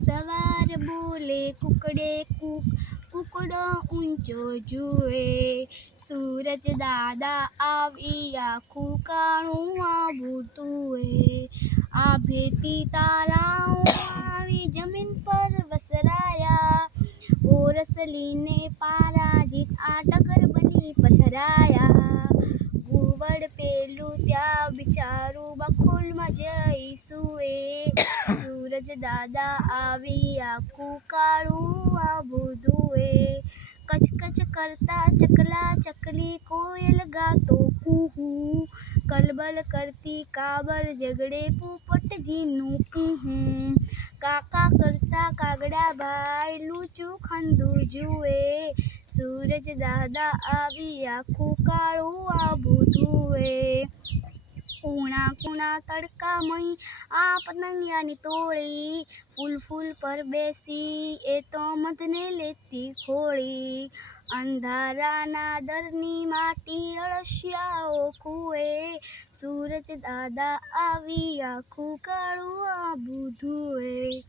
સવાર બોલે કુકડે કૂક, કુકડો ઊંચો જુએ, સૂરજ દાદા આવી આખું કાળું આભું તુએ, આભેથી તારાઓ આવી જમીન પર વસરાયા, ઓરસલીને પારાજીત આ ટગર બની પથરાયા, ઘુવડ પેલું ત્યાં બિચારું બખોલમાં જઈ સૂએ, સૂરજ દાદા આવી આખું કાળું આભું ધુએ, કચ કચ કરતા ચકલા ચકલી કોયલ ગાતો કુહુ, કલબલ કરતી કાબર ઝગડે પોપટજીનું કુહુ, કાકા કરતા કાગડા ભાઈ લૂચું ખંદુ જુએ, સૂરજ દાદા આવી આખું કાળું આભું ધુએ, ઉણા કુણા તડકામય આ પતંગિયાની ટોળી, ફૂલ ફૂલ પર બેસી એ તો મધને લેતી ખોળી, અંધારાના દરની માટી અળસિયાઓ કૂએ, સૂરજ દાદા આવી આખું કાળું આભું ધુએ.